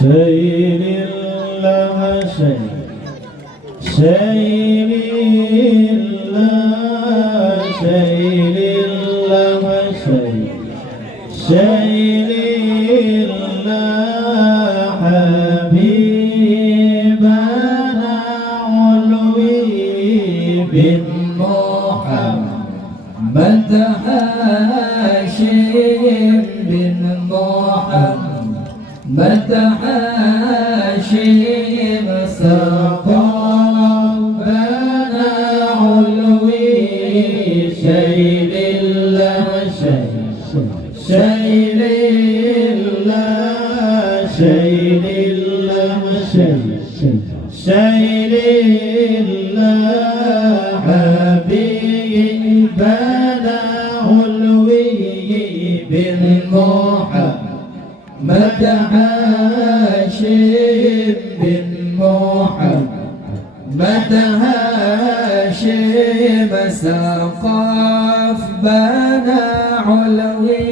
سير الله سير الله سير الله سير الله حبيبنا علوي بن محمد هاشم بن محمد هاشم سقانا علوي سير الله سير الله سير الله سير الله حبيبنا علوي بن محمد هاشم بن محمد هاشم سقاف بنا علوي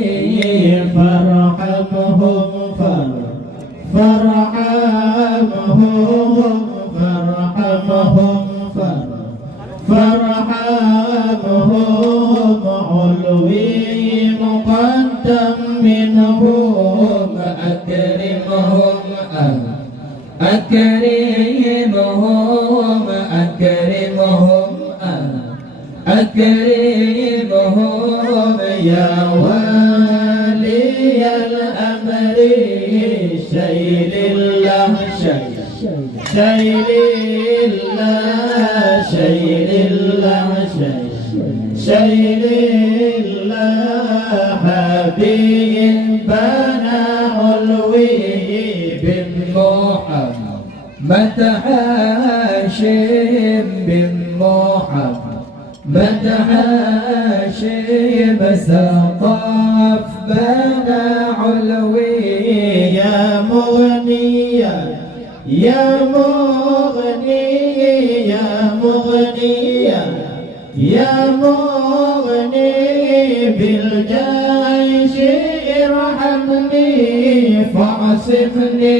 فارحمهم علوي مقدم منهم أكرمهم يا ولي الأمر سير الله سير الله سير الله سير الله حبيبنا علوي بن محمد هاشم بن محمد هاشم سقاف بنا علوي يا مغنيا يا مغني يا مغنيا يا مغني بالجيش ارحمني فاعصمني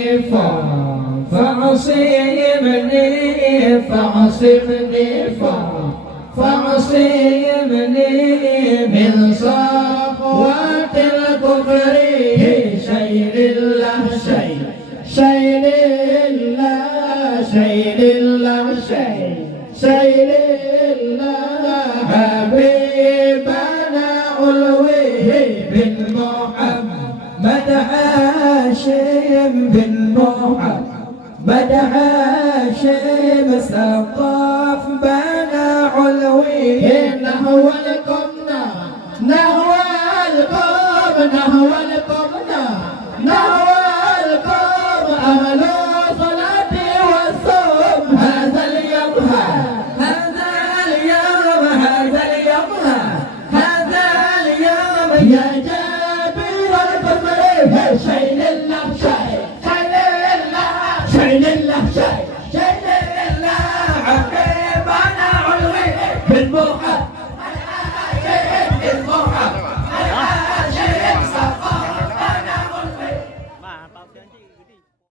فاعصمني من صفوات الكفر سير الله سير الله سير الله سير الله حبيبنا علوي بن محمد هاشم بن محمد هاشم سقاف بنا علوي نحو القم